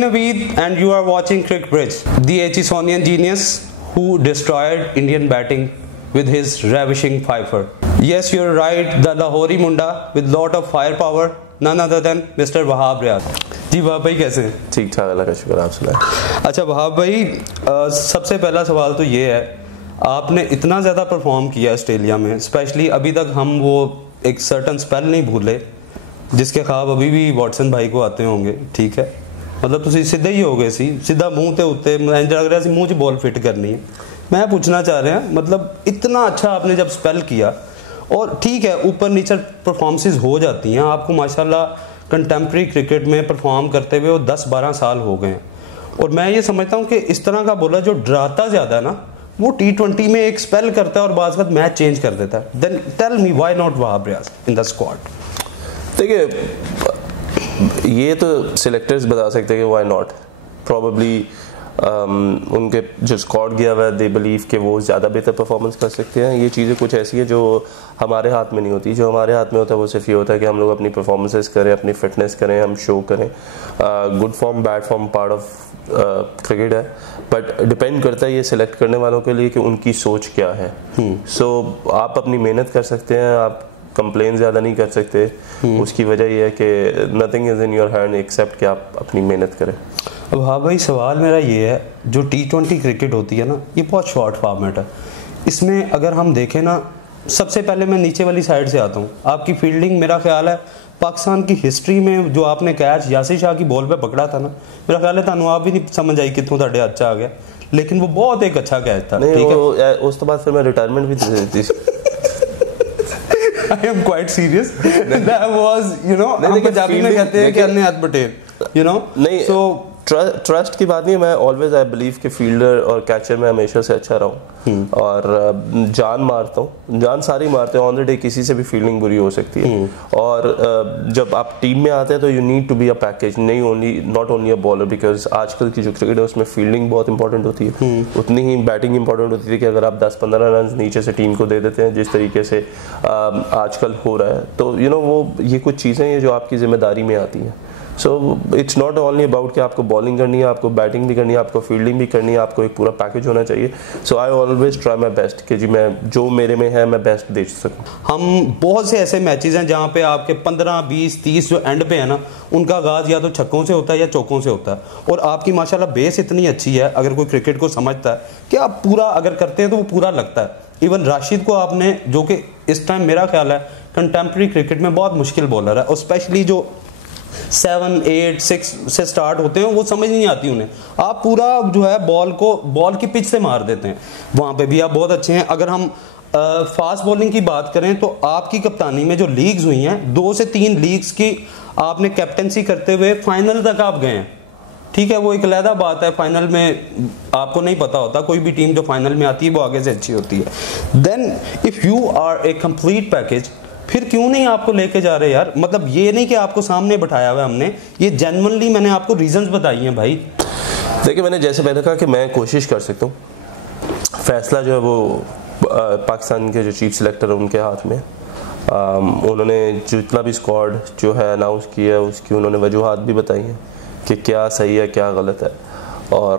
Naveed and you are watching Crick Bridge, the Hsonian genius who destroyed Indian batting with his ravishing fifer. Yes, you're right, the Lahori Munda with lot of firepower, none other than Mr. Wahab Riaz. जी वहाब भाई कैसे हैं? ठीक ठाक, अल्लाह का शुक्र, आप सुनाएं। अच्छा वहाब भाई, सबसे पहला सवाल तो ये है, आपने इतना ज़्यादा परफॉर्म किया ऑस्ट्रेलिया में, स्पेशली अभी तक हम वो एक सर्टन स्पेल नहीं भूले जिसके ख्वाब अभी भी वॉटसन भाई को आते होंगे, ठीक है? मतलब तुम सीधे ही हो गए सी, सीधा मुंह ते उत्ते लग रहा सी मुंह च बॉल फिट करनी है। मैं पूछना चाह रहा हूँ, मतलब इतना अच्छा आपने जब स्पेल किया, और ठीक है ऊपर नीचे परफॉर्मेंसेस हो जाती हैं, आपको माशाल्लाह कंटेम्प्रेरी क्रिकेट में परफॉर्म करते हुए वो 10-12 साल हो गए हैं, और मैं ये समझता हूँ कि इस तरह का बॉलर जो डराता ज़्यादा है ना, वो T20 में एक स्पेल करता है और बाद में मैच चेंज कर देता है। Then tell me why not Wahab Riaz in the squad? देखिए, ये तो सिलेक्टर्स बता सकते हैं कि व्हाई नॉट। प्रॉबली उनके जो स्क्वाड गया हुआ है, दे बिलीव कि वो ज़्यादा बेहतर परफॉर्मेंस कर सकते हैं। ये चीज़ें कुछ ऐसी है जो हमारे हाथ में नहीं होती। जो हमारे हाथ में होता है वो सिर्फ ये होता है कि हम लोग अपनी परफॉर्मेंसेस करें, अपनी फिटनेस करें, हम शो करें। Good form bad form part of cricket है, बट डिपेंड करता है ये सिलेक्ट करने वालों के लिए कि उनकी सोच क्या है। सो आप अपनी मेहनत कर सकते हैं, आप कंप्लेन ज़्यादा नहीं कर सकते। उसकी वजह यह है कि nothing is in your hand except कि आप अपनी मेहनत करें। अब हाँ भाई, सवाल मेरा ये है, जो T20 क्रिकेट होती है ना, ये बहुत शॉर्ट फॉर्मेट है। इसमें अगर हम देखें ना, सबसे पहले मैं नीचे वाली साइड से आता हूँ। आपकी फील्डिंग, मेरा ख्याल है पाकिस्तान की हिस्ट्री में जो आपने कैच यासिर शाह की बॉल पे पकड़ा था ना, मेरा ख्याल है तानू आप भी नहीं समझ आई कितों ਤੁਹਾਡੇ अच्छा आ गया, लेकिन वो बहुत एक अच्छा कैच था। ठीक है, उस तो बाद फिर मैं रिटायरमेंट भी दे दी थी। I am quite serious. That was, you know, हम पंजाबी में कहते हैं कि अन्य हाथ बटेर, you know? नहीं, so ट्रस्ट की बात नहीं है। मैं ऑलवेज आई बिलीव कि फील्डर और कैचर में हमेशा से अच्छा रहा हूँ, और जान मारता हूँ, जान सारी मारते हैं। ऑन द डे किसी से भी फील्डिंग बुरी हो सकती है, और जब आप टीम में आते हैं तो you need to be a package, नहीं only not only a bowler, because आजकल की जो क्रिकेट है उसमें फील्डिंग बहुत इंपॉर्टेंट होती है, उतनी ही बैटिंग इंपॉर्टेंट होती है। कि अगर आप 10-15 रन नीचे से टीम को दे देते हैं जिस तरीके से आजकल हो रहा है, तो यू नो वो ये कुछ चीज़ें हैं जो आपकी जिम्मेदारी में आती हैं। So it's not only about कि आपको बॉलिंग करनी है, आपको बैटिंग भी करनी है, आपको फील्डिंग भी करनी है, आपको एक पूरा पैकेज होना चाहिए। So I always try my best कि जी मैं जो मेरे में है मैं बेस्ट दे सकूँ। हम बहुत से ऐसे मैचेस हैं जहाँ पे आपके 15, 20, 30 जो एंड पे है ना, उनका आगाज या तो छक्कों से होता है या चौकों से होता है, और आपकी माशाल्लाह बेस इतनी अच्छी है, अगर कोई क्रिकेट को समझता है कि आप पूरा अगर करते हैं तो वो पूरा लगता है। इवन राशिद को आपने, जो कि इस टाइम मेरा ख्याल है कंटेम्प्रेरी क्रिकेट में बहुत मुश्किल बॉलर है, और स्पेशली जो 7, 8, 6 से स्टार्ट होते हैं वो समझ नहीं आती उन्हें। आप पूरा जो है बॉल की पिच से मार देते हैं, वहाँ पे भी आप बहुत अच्छे हैं। अगर हम फास्ट बॉलिंग की बात करें तो आपकी कप्तानी में जो लीग्स हुई हैं, 2 से 3 लीग्स की आपने कैप्टनसी करते हुए फाइनल तक आप गए हैं, ठीक है? वो एक अलग बात है, फाइनल में आपको नहीं पता होता, कोई भी टीम जो फाइनल में आती है वो आगे से अच्छी होती है। Then if you are a complete package, फिर क्यों नहीं आपको लेके जा रहे यार? मतलब ये नहीं कि आपको सामने बैठाया हुआ हमने, ये जेन्युइनली मैंने आपको रीजंस बताई हैं भाई। देखिए, मैंने जैसे पहले कहा कि मैं कोशिश कर सकता हूँ, फैसला जो है वो पाकिस्तान के जो चीफ सिलेक्टर है उनके हाथ में। उन्होंने जितना भी स्क्वाड जो है अनाउंस किया है उसकी उन्होंने वजूहात भी बताई हैं कि क्या सही है क्या गलत है, और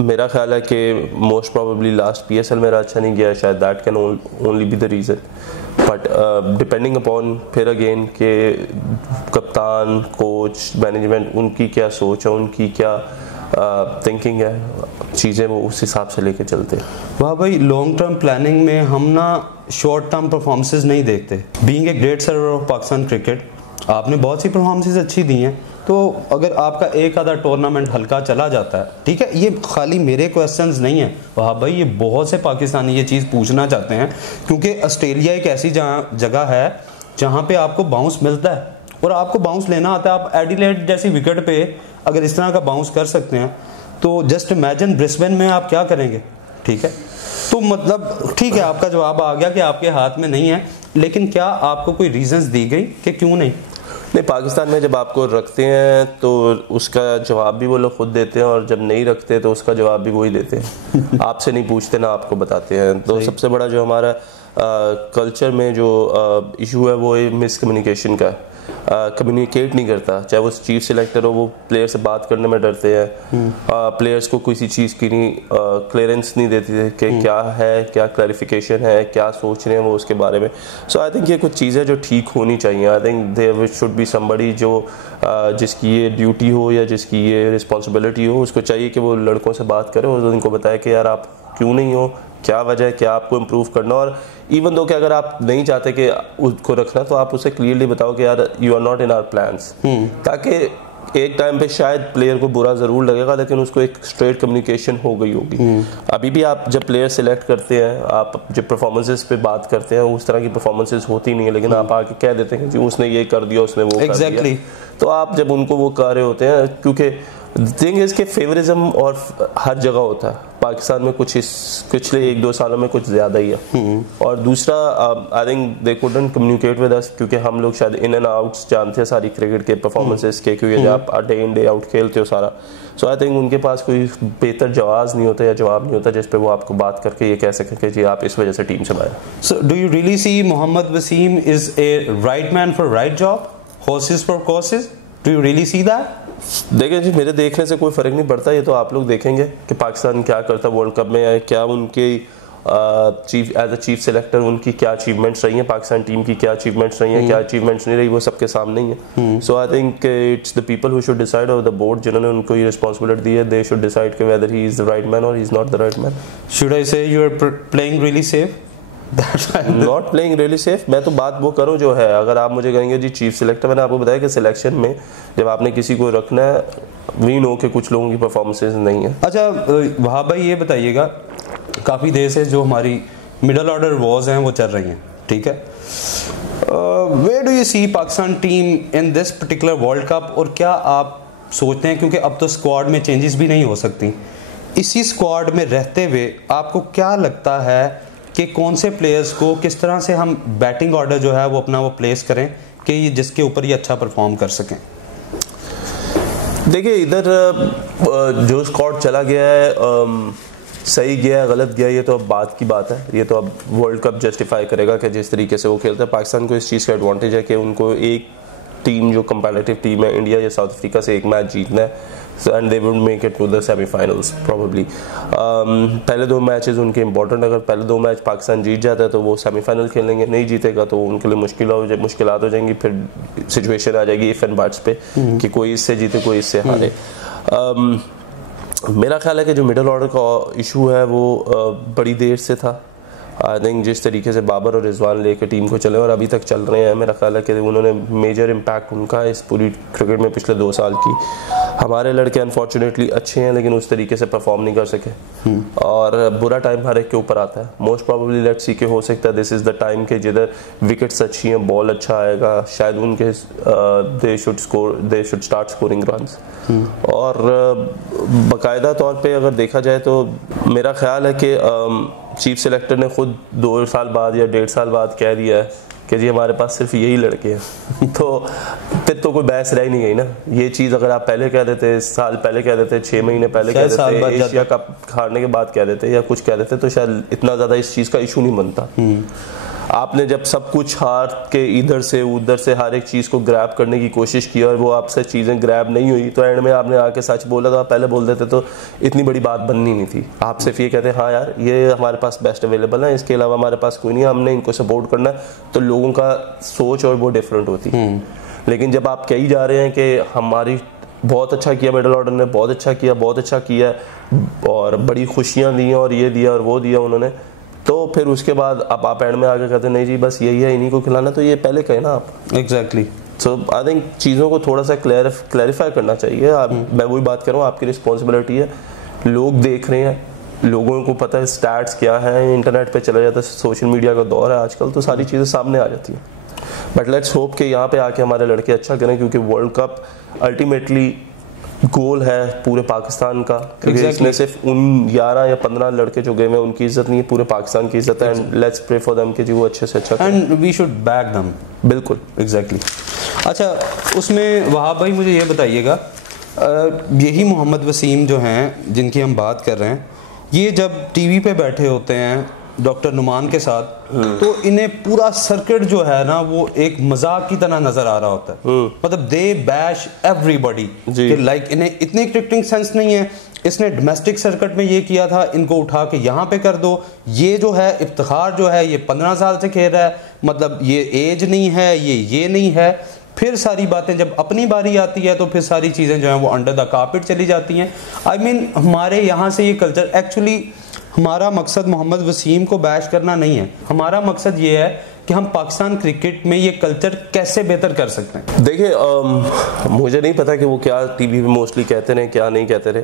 मेरा ख्याल है कि मोस्ट प्रोबेबली लास्ट PSL मेरा अच्छा नहीं गया, शायद that can only be the reason. But depending upon फिर अगेन के कप्तान, कोच, मैनेजमेंट, उनकी क्या सोच है, उनकी क्या थिंकिंग है, चीज़ें वो उस हिसाब से लेके चलते हैं। वाह भाई, लॉन्ग टर्म प्लानिंग में हम ना शॉर्ट टर्म परफॉर्मेंसेस नहीं देखते। Being a great server of Pakistan cricket, आपने बहुत सी परफॉर्मेंसेस अच्छी दी हैं, तो अगर आपका एक आधा टूर्नामेंट हल्का चला जाता है, ठीक है, ये खाली मेरे क्वेश्चंस नहीं है वाह भाई, ये बहुत से पाकिस्तानी ये चीज़ पूछना चाहते हैं, क्योंकि ऑस्ट्रेलिया एक ऐसी जगह है जहाँ पे आपको बाउंस मिलता है और आपको बाउंस लेना आता है। आप एडिलेड जैसी विकेट पे अगर इस तरह का बाउंस कर सकते हैं, तो जस्ट इमेजिन ब्रिस्बेन में आप क्या करेंगे, ठीक है? तो मतलब ठीक है, आपका जवाब आ गया कि आपके हाथ में नहीं है, लेकिन क्या आपको कोई रीजंस दी गई कि क्यों नहीं? नहीं, पाकिस्तान में जब आपको रखते हैं तो उसका जवाब भी वो लोग खुद देते हैं, और जब नहीं रखते तो उसका जवाब भी वही देते हैं। आपसे नहीं पूछते ना आपको बताते हैं। तो सबसे बड़ा जो हमारा कल्चर में जो इशू है वो मिसकम्युनिकेशन का है। कम्युनिकेट नहीं करता, चाहे वो चीफ सिलेक्टर हो, वो प्लेयर से बात करने में डरते हैं, प्लेयर्स को किसी चीज़ की नहीं क्लियरेंस नहीं देती है कि क्या है, क्या क्लैरिफिकेशन है, क्या सोच रहे हैं वो उसके बारे में। सो आई थिंक ये कुछ चीज़ें जो ठीक होनी चाहिए। I think there should be somebody जो जिसकी ये ड्यूटी हो या जिसकी ये रिस्पॉन्सिबिलिटी हो, उसको चाहिए कि वो लड़कों से बात करे और उनको बताए कि यार आप क्यों नहीं हो, क्या वजह है, क्या आपको इम्प्रूव करना। और इवन दो कि अगर आप नहीं चाहते कि उसको रखना, तो आप उसे क्लियरली बताओ कि यार you are not in our plans, ताकि एक टाइम पे शायद प्लेयर को बुरा ज़रूर लगेगा लेकिन उसको एक स्ट्रेट कम्युनिकेशन हो गई होगी। अभी भी आप जब प्लेयर सिलेक्ट करते हैं, आप जब परफॉर्मेंसेस पे बात करते हैं, उस तरह की परफॉर्मेंसेस होती नहीं है, लेकिन आप आके कह देते हैं कि जी उसने ये कर दिया, उसने वो कर दिया। तो आप जब उनको वो कर रहे होते हैं, क्योंकि थिंग इज के फेवरिज्म और हर जगह होता है, पाकिस्तान में कुछ इस पिछले 1-2 सालों में कुछ ज़्यादा ही है। और दूसरा I think they couldn't communicate with us, क्योंकि हम लोग शायद इन एंड आउट्स जानते हैं सारी क्रिकेट के परफॉर्मेंसेस के, क्योंकि आप डे इन डे आउट खेलते हो सारा। सो आई थिंक उनके पास कोई बेहतर जवाब नहीं होता या जवाब नहीं होता जिस पे वो आपको बात करके ये कह सकें कि जी आप इस वजह से टीम से बाहर। So do you really see Mohammad Wasim is a right man for right job, horses for courses? Do you really see that? देखिए जी, मेरे देखने से कोई फ़र्क नहीं पड़ता, ये तो आप लोग देखेंगे कि पाकिस्तान क्या करता वर्ल्ड कप में, क्या उनके chief as a chief selector उनकी क्या अचीवमेंट्स रही हैं, पाकिस्तान टीम की क्या अचीवमेंट्स रही हैं, क्या अचीवमेंट्स नहीं रही, वो सबके सामने ही है। So I think it's the people who should decide, और द बोर्ड जिन्होंने उनको ये रिस्पॉन्सिबिलिटी दी है, दे शुड डिसाइड कि whether he is the right man और he is not the right man. Should I say you are playing really safe? Not playing really safe. मैं तो बात वो करूँ जो है, अगर आप मुझे कहेंगे जी चीफ सिलेक्टर, मैंने आपको बताया कि सिलेक्शन में जब आपने किसी को रखना है, वी नो कि कुछ लोगों की परफॉर्मेंसेज नहीं है। अच्छा वहाब भाई ये बताइएगा, काफ़ी देर से जो हमारी मिडल ऑर्डर वॉर्स हैं वो चल रही हैं, ठीक है, where do you see Pakistan team in this particular world cup, और क्या आप सोचते हैं, क्योंकि अब तो स्क्वाड में चेंजेस भी नहीं हो सकती, इसी स्क्वाड में रहते हुए आपको क्या लगता है कि कौन से प्लेयर्स को किस तरह से हम बैटिंग ऑर्डर जो है वो अपना वो प्लेस करें कि ये जिसके ऊपर ये अच्छा परफॉर्म कर सकें? देखिए इधर जो स्क्वाड चला गया है, सही गया है गलत गया, ये तो अब बात की बात है, ये तो अब वर्ल्ड कप जस्टिफाई करेगा कि जिस तरीके से वो खेलता है। पाकिस्तान को इस चीज़ का एडवांटेज है कि उनको एक टीम जो कंपेटिटिव टीम है, इंडिया या साउथ अफ्रीका से एक मैच जीतना है, and they would make it to the semifinals probably. पहले 2 मैचेस उनके इंपॉर्टेंट, अगर पहले 2 मैच पाकिस्तान जीत जाता है तो वो सेमीफाइनल खेलेंगे, नहीं जीतेगा तो उनके लिए मुश्किलात हो जाएंगी, फिर सिचुएशन आ जाएगी इफ एंड बट्स पे कि कोई इससे जीते कोई इससे हारे। मेरा ख्याल है कि जो मिडल ऑर्डर का इशू है वो बड़ी देर से था। आई थिंक जिस तरीके से बाबर और रिजवान लेकर टीम को चले और अभी तक चल रहे हैं, मेरा ख्याल है कि उन्होंने मेजर इम्पैक्ट उनका इस पूरी क्रिकेट में पिछले 2 साल की। हमारे लड़के अनफॉर्चुनेटली अच्छे हैं लेकिन उस तरीके से परफॉर्म नहीं कर सके, और बुरा टाइम हर एक के ऊपर आता है। मोस्ट प्रोबेबली लेट्स सी के हो सकता है दिस इज़ द टाइम के जिधर विकेट्स अच्छी हैं, बॉल अच्छा आएगा, शायद उनके they should start scoring runs. और बाकायदा तौर पे अगर देखा जाए तो मेरा ख्याल है कि चीफ सेलेक्टर ने खुद 2 साल बाद या 1.5 साल बाद कह दिया है कि जी हमारे पास सिर्फ यही लड़के हैं तो फिर तो कोई बहस रह नहीं गई ना। ये चीज़ अगर आप पहले कह देते, साल पहले कह देते, 6 महीने पहले कह देते, एशिया कप हारने के बाद कह देते या कुछ कह देते, तो शायद इतना ज़्यादा इस चीज़ का इशू नहीं बनता। आपने जब सब कुछ हार के इधर से उधर से हर एक चीज़ को ग्रैब करने की कोशिश की और वो आपसे चीज़ें ग्रैब नहीं हुई, तो एंड में आपने आके सच बोला, तो आप पहले बोल देते तो इतनी बड़ी बात बननी नहीं थी। आप सिर्फ ये कहते हाँ यार ये हमारे पास बेस्ट अवेलेबल है, इसके अलावा हमारे पास कोई नहीं है, हमने इनको सपोर्ट करना है, तो लोगों का सोच और वो डिफरेंट होती है। लेकिन जब आप कही जा रहे हैं कि हमारी बहुत अच्छा किया मिडल ऑर्डर ने, बहुत अच्छा किया और बड़ी खुशियाँ दी और ये दिया और वो दिया उन्होंने, तो फिर उसके बाद अब आप एंड में आगे कहते नहीं जी बस यही है, इन्हीं को खिलाना, तो ये पहले कहे ना आप। एग्जैक्टली। सो आई थिंक चीज़ों को थोड़ा सा क्लैरिफाई करना चाहिए। मैं वही बात कर रहा हूँ, आपकी रिस्पॉन्सिबिलिटी है, लोग देख रहे हैं, लोगों को पता है स्टैट्स क्या है, इंटरनेट पे चला जाता है, सोशल मीडिया का दौर है आजकल, तो सारी चीज़ें सामने आ जाती हैं। बट लेट्स होप कि यहाँ पे आके हमारे लड़के अच्छा करें, क्योंकि वर्ल्ड कप अल्टीमेटली गोल है पूरे पाकिस्तान का, क्योंकि इसमें सिर्फ उन 11 या 15 लड़के जो गए हैं उनकी इज्जत नहीं है, पूरे पाकिस्तान की इज्जत है। And let's pray for them कि जी वो अच्छे से अच्छा करें, and we should back them. बिल्कुल, एग्जैक्टली। अच्छा उसमें वहाब भाई मुझे ये बताइएगा, यही मोहम्मद वसीम जो हैं जिनकी हम बात कर रहे हैं, ये जब टीवी पे बैठे होते हैं डॉक्टर नुमान के साथ, तो इन्हें पूरा सर्किट जो है ना वो एक मजाक की तरह नजर आ रहा होता है। मतलब दे बैश एवरीबॉडी, लाइक इन्हें इतनी क्रिकेटिंग सेंस नहीं है। इसने डोमेस्टिक सर्किट में ये किया था, इनको उठा के यहाँ पे कर दो। ये जो है इफ्तिखार जो है ये 15 साल से खेल रहा है, मतलब ये एज नहीं है, ये नहीं है। फिर सारी बातें जब अपनी बारी आती है तो फिर सारी चीज़ें जो हैं वो अंडर द कारपेट चली जाती हैं। आई मीन हमारे यहाँ से ये कल्चर, एक्चुअली हमारा मकसद मोहम्मद वसीम को बैश करना नहीं है, हमारा मकसद ये है कि हम पाकिस्तान क्रिकेट में ये कल्चर कैसे बेहतर कर सकते हैं। देखिए मुझे नहीं पता कि वो क्या टीवी पे मोस्टली कहते रहे, क्या नहीं कहते रहे।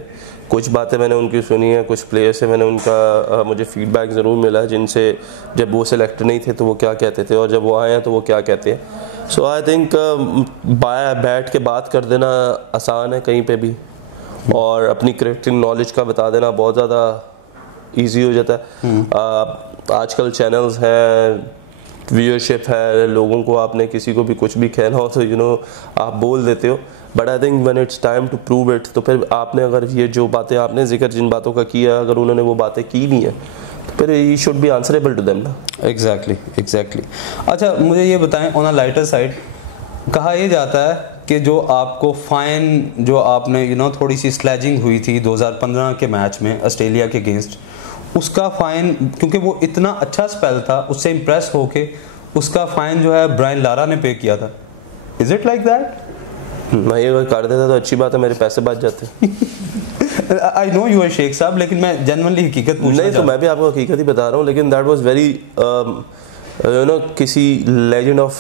कुछ बातें मैंने उनकी सुनी है, कुछ प्लेयर से मैंने उनका मुझे फीडबैक ज़रूर मिला है, जिनसे जब वो सिलेक्ट नहीं थे तो वो क्या कहते थे और जब वो आए हैं तो वो क्या कहते हैं। सो आई थिंक बैठ के बात कर देना आसान है कहीं पे भी, और अपनी क्रिकेटिंग नॉलेज का बता देना बहुत ज़्यादा ईजी हो जाता है। आजकल चैनल्स हैं, व्यूअरशिप है, लोगों को आपने किसी को भी कुछ भी कहना हो तो आप बोल देते हो। But I think when it's time to prove it, तो फिर आपने अगर ये जो बातें आपने जिक्र जिन बातों का किया, अगर उन्होंने वो बातें की नहीं है तो फिर you should be answerable to them ना। एग्जैक्टली। अच्छा मुझे ये बताएं, ऑन अ लाइटर साइड कहा यह जाता है कि जो आपको फाइन जो आपने थोड़ी सी स्लैजिंग हुई थी 2015 के मैच में ऑस्ट्रेलिया के अगेंस्ट, उसका फाइन, क्योंकि वो इतना अच्छा स्पेल था, उससे इम्प्रेस होके उसका फाइन जो है ब्रायन लारा ने पे किया था। Is it like that? मैं अगर कर देता तो अच्छी बात है, मेरे पैसे बच जाते। I know you are Sheikh साहब, लेकिन मैं जनरली हकीकत पूछ नहीं, तो मैं भी आपको हकीकत ही बता रहा हूँ, लेकिन दैट वाज वेरी किसी legend of,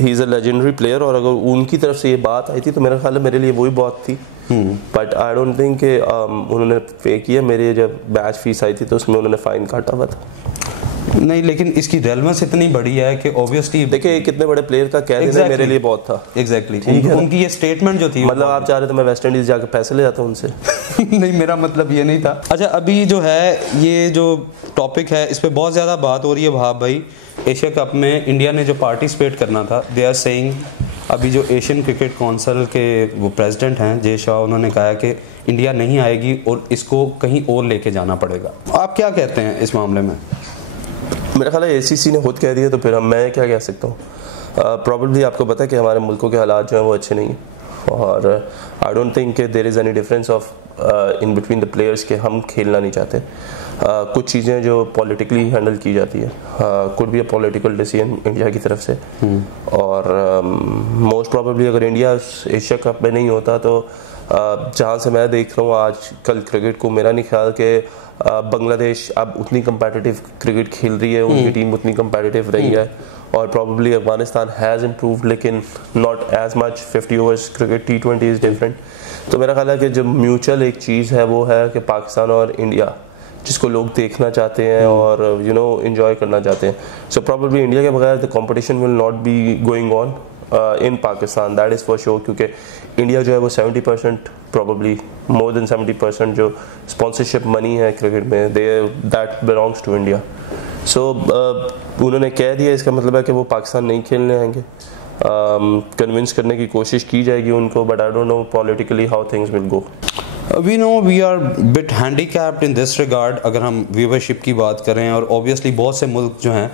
he is a legendary player, और अगर उनकी तरफ से ये बात आई थी तो मेरा ख्याल है मेरे लिए वही बहुत थी। बट आई डोंट थिंक कि उन्होंने पे किया। मेरे जब बैच फीस आई थी तो उसमें उन्होंने फाइन काटा हुआ था। नहीं, लेकिन इसकी रेलेवेंस इतनी बड़ी है कि ऑब्वियसली देखिए कितने बड़े प्लेयर का कह देना मेरे लिए बहुत था। एग्जैक्टली उनकी ये स्टेटमेंट जो थी, मतलब आप चाह रहे थे मैं वेस्ट इंडीज जाकर पैसे ले जाता उनसे। नहीं, मेरा मतलब ये नहीं था। अच्छा, अभी जो है ये जो टॉपिक है इस पे बहुत ज़्यादा बात हो रही है भाव भाई। एशिया कप में इंडिया ने जो पार्टिसिपेट करना था, दे आर सेइंग, अभी जो एशियन क्रिकेट काउंसिल के वो प्रेसिडेंट हैं जे शाह, उन्होंने कहा कि इंडिया नहीं आएगी और इसको कहीं और लेके जाना पड़ेगा। आप क्या कहते हैं इस मामले में? मेरा ख्याल है एसीसी ने खुद कह दिया तो फिर मैं क्या कह सकता हूँ। प्रॉब्लली आपको पता है कि हमारे मुल्कों के हालात जो हैं वो अच्छे नहीं हैं, और I don't think there is any difference of in between the players के हम खेलना नहीं चाहते। कुछ चीज़ें जो पॉलिटिकली हैंडल की जाती है, could be a political decision India की तरफ से, और मोस्ट प्रोबेबली अगर इंडिया एशिया कप में नहीं होता तो जहाँ से मैं देख रहा हूँ आज कल क्रिकेट को, मेरा नहीं ख्याल कि बांग्लादेश अब उतनी कंपेटिटिव क्रिकेट खेल रही है, उनकी टीम उतनी कंपेटिटिव रही है, और प्रॉबेबली अफगानिस्तान हैज़ इम्प्रूव्ड लेकिन not as much. 50 overs cricket, T20 is different. तो मेरा ख्याल है कि जो म्यूचुअल एक चीज़ है वो है कि पाकिस्तान और इंडिया, जिसको लोग देखना चाहते हैं और एंजॉय करना चाहते हैं। सो प्रॉबेबली इंडिया के बगैर the competition will not be going on in Pakistan, that is for sure, क्योंकि इंडिया जो है वो 70% प्रॉबेबली मोर देन 70% जो स्पॉन्सरशिप मनी है क्रिकेट में, दैट बिलोंग्स टू इंडिया। सो उन्होंने कह दिया, इसका मतलब है कि वो पाकिस्तान नहीं खेलने आएंगे। कन्विंस करने की कोशिश की जाएगी उनको, but I don't know politically how things will go. We know we are bit handicapped in this regard अगर हम व्यूवरशिप की बात करें, और obviously बहुत से मुल्क जो हैं,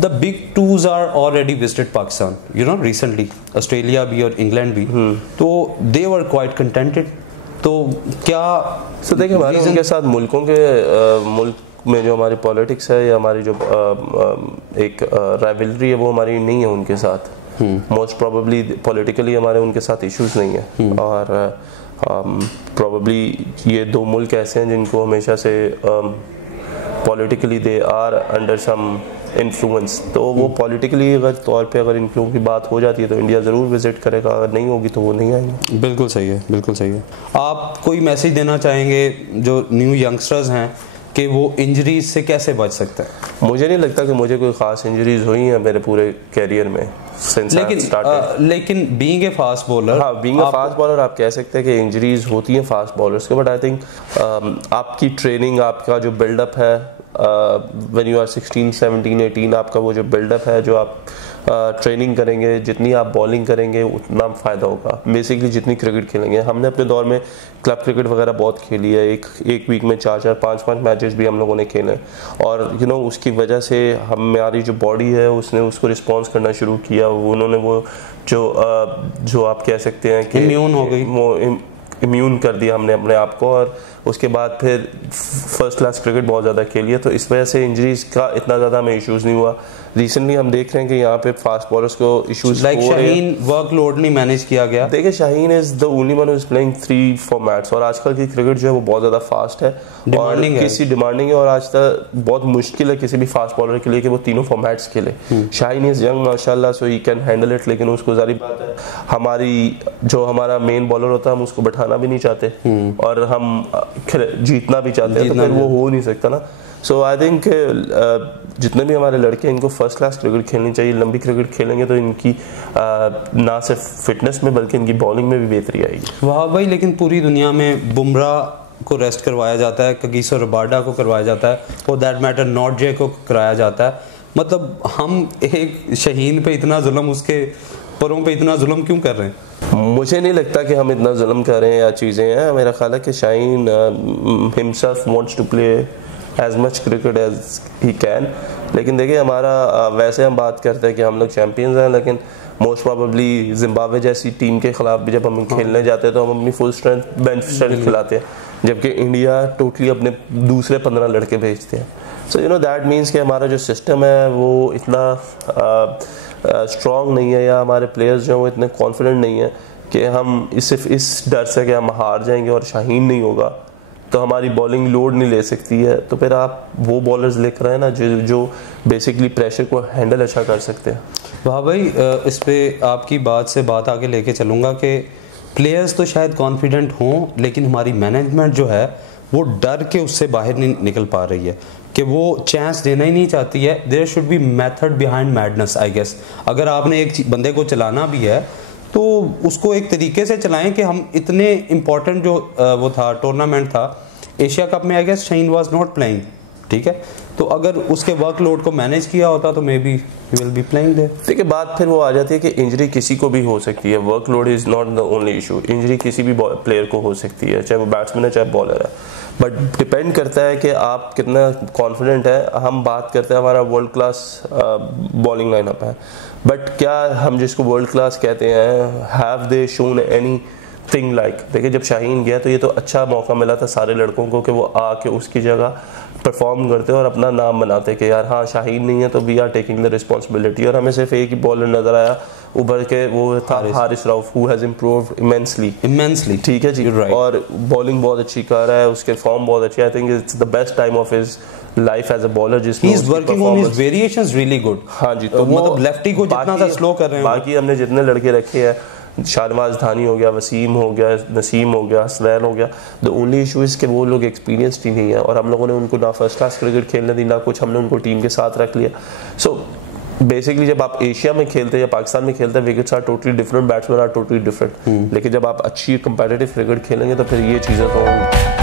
the big twos are already visited Pakistan, recently, Australia भी और इंग्लैंड भी, तो they were quite contented। तो क्या देखिए हमारे उनके साथ मुल्कों के मुल्क में जो हमारी पॉलिटिक्स है या हमारी जो एक राइवलरी है वो हमारी नहीं है उनके साथ। मोस्ट प्रोबेबली पॉलिटिकली हमारे उनके साथ इश्यूज नहीं है, और प्रॉबेबली ये दो मुल्क ऐसे हैं जिनको हमेशा से politically they are under some influence. तो वो पॉलिटिकली अगर तौर पे अगर इन लोगों की बात हो जाती है तो इंडिया ज़रूर विजिट करेगा, अगर नहीं होगी तो वो नहीं आएंगे। बिल्कुल सही है, बिल्कुल सही है। आप कोई मैसेज देना चाहेंगे जो न्यू यंगस्टर्स हैं कि वो इंजरीज से कैसे बच सकते हैं? मुझे नहीं लगता कि मुझे कोई ख़ास इंजरीज हुई हैं मेरे पूरे कैरियर में, लेकिन बीइंग ए फास्ट बॉलर, हाँ बीइंग ए फास्ट बॉलर आप कह सकते हैं कि इंजरीज होती हैं फास्ट बॉलर्स के, बट आई थिंक आपकी ट्रेनिंग, आपका जो बिल्डअप है, व्हेन यू आर 16, 17, 18 आपका वो जो बिल्डअप है, जो आप ट्रेनिंग करेंगे, जितनी आप बॉलिंग करेंगे उतना फ़ायदा होगा। बेसिकली जितनी क्रिकेट खेलेंगे, हमने अपने दौर में क्लब क्रिकेट वगैरह बहुत खेली है, एक वीक में 4-4, 5-5 मैचेस भी हम लोगों ने खेले, और यू नो उसकी वजह से हमारी जो बॉडी है उसने उसको रिस्पॉन्स करना शुरू किया। उन्होंने वो जो आप कह सकते हैं कि इम्यून हो गई, वो इम्यून कर दिया हमने अपने आप को, और उसके बाद फिर फर्स्ट क्लास क्रिकेट बहुत ज़्यादा खेली है। तो इस वजह से इंजरीज का इतना ज़्यादा हमें इश्यूज़ नहीं हुआ। रिसेंटली हम देख रहे हैं कि यहाँ पे फास्ट बॉलर्स को इश्यूज हो रहे हैं। शाहीन वर्कलोड नहीं मैनेज किया गया। देखिए Shaheen is the only one who is playing 3 formats, और आजकल की क्रिकेट जो है वो बहुत ज़्यादा फास्ट है, डिमांडिंग है, और आज तक बहुत मुश्किल है किसी भी फास्ट बॉलर के लिए कि वो तीनों फॉर्मेट्स खेले। शाहीन इज यंग माशाल्लाह, सो ही कैन हैंडल इट, लेकिन उसको जारी बात है हमारा मेन बॉलर होता है हम उसको बैठाना भी नहीं चाहते, और हम जीतना भी चाहते हैं, तो फिर वो हो नहीं सकता ना। सो आई थिंक जितने भी हमारे लड़के हैं इनको फर्स्ट क्लास क्रिकेट खेलनी चाहिए। लंबी क्रिकेट खेलेंगे तो इनकी ना सिर्फ फिटनेस में बल्कि इनकी बॉलिंग में भी बेहतरी आएगी। वाह भाई, लेकिन पूरी दुनिया में बुमराह को रेस्ट करवाया जाता है, कगिसो रबाडा को करवाया जाता है, फॉर दैट मैटर नॉर्जे को कराया जाता है। मतलब हम एक शाहीन पे इतना जुल्म, उसके परों पे इतना जुल्म क्यों कर रहे हैं? मुझे नहीं लगता कि हम इतना जुल्म कर रहे हैं या चीज़ें हैं। मेरा ख्याल है कि Shaheen himself wants to play as much cricket as he can. लेकिन देखिए हमारा वैसे हम बात करते हैं कि हम लोग चैम्पियंस हैं, लेकिन मोस्ट प्रोबेबली जिम्बाब्वे जैसी टीम के खिलाफ भी जब हम खेलने जाते हैं तो हम अपनी फुल स्ट्रेंथ बेंच स्ट्रेंथ खिलाते हैं, जबकि इंडिया टोटली अपने दूसरे 15 लड़के भेजते हैं। So you know that means कि हमारा जो सिस्टम है वो इतना स्ट्रॉन्ग नहीं है, या हमारे प्लेयर्स जो हैं वो इतने कॉन्फिडेंट नहीं है कि हम सिर्फ इस डर से कि हम हार जाएंगे और शाहीन नहीं होगा तो हमारी बॉलिंग लोड नहीं ले सकती है, तो फिर आप वो बॉलर्स लेकर आए ना जो बेसिकली प्रेशर को हैंडल अच्छा कर सकते हैं। वाह भाई, इस पे आपकी बात से बात आगे लेके चलूँगा कि प्लेयर्स तो शायद कॉन्फिडेंट हों, लेकिन हमारी मैनेजमेंट जो है वो डर के उससे बाहर नहीं निकल पा रही है, कि वो चांस देना ही नहीं चाहती है। There should be method behind madness I guess. अगर आपने एक बंदे को चलाना भी है तो उसको एक तरीके से चलाएं कि हम इतने इम्पोर्टेंट जो वो था टूर्नामेंट था एशिया कप में, I guess Shaheen was not playing, ठीक है, तो अगर उसके वर्कलोड को मैनेज किया होता तो maybe he will be playing there. देखिए बात फिर वो आ जाती है कि इंजरी किसी को भी हो सकती है, workload is not the only issue. Injury किसी भी प्लेयर को हो सकती है, चाहे वो बैट्समैन है चाहे बॉलर है, बट डिपेंड करता है कि आप कितना कॉन्फिडेंट है। हम बात करते हैं हमारा वर्ल्ड क्लास बॉलिंग लाइनअप है, बट क्या हम जिसको वर्ल्ड क्लास कहते हैं have they shown any thing like. देखिए जब शाहीन गया तो ये तो अच्छा मौका मिला था सारे लड़कों को कि वो आके उसकी जगह परफॉर्म करते और अपना नाम बनाते कि यार हाँ शाहीन नहीं है तो we are taking the responsibility. और हमें सिर्फ एक ही बॉलर नजर आया उभर के, वो था Haris Rauf, who has improved immensely, ठीक है जी, और बॉलिंग बहुत अच्छी कर रहा है, उसके फॉर्म बहुत अच्छी। I think it's the best time of his life as a bowler, जिसमें he is working on his variations really good. हाँ जी, तो मतलब लेफ्टी को जितना सा स्लो कर रहे हैं, बाकी हमने जितने लड़के रखे हैं, शाहनवाज धानी हो गया, वसीम हो गया, नसीम हो गया, हसनैन हो गया, द ओनली इशू इज कि वो लोग एक्सपीरियंस्ड ही नहीं है, और हम लोगों ने उनको ना फर्स्ट क्लास क्रिकेट खेलने दी ना कुछ, हमने उनको टीम के साथ रख लिया। सो बेसिकली जब आप एशिया में खेलते हैं या पाकिस्तान में खेलते हैं, wickets are totally different, batsman are totally different, लेकिन जब आप अच्छी कंपेटिटिव क्रिकेट खेलेंगे तो फिर ये चीज़ें तो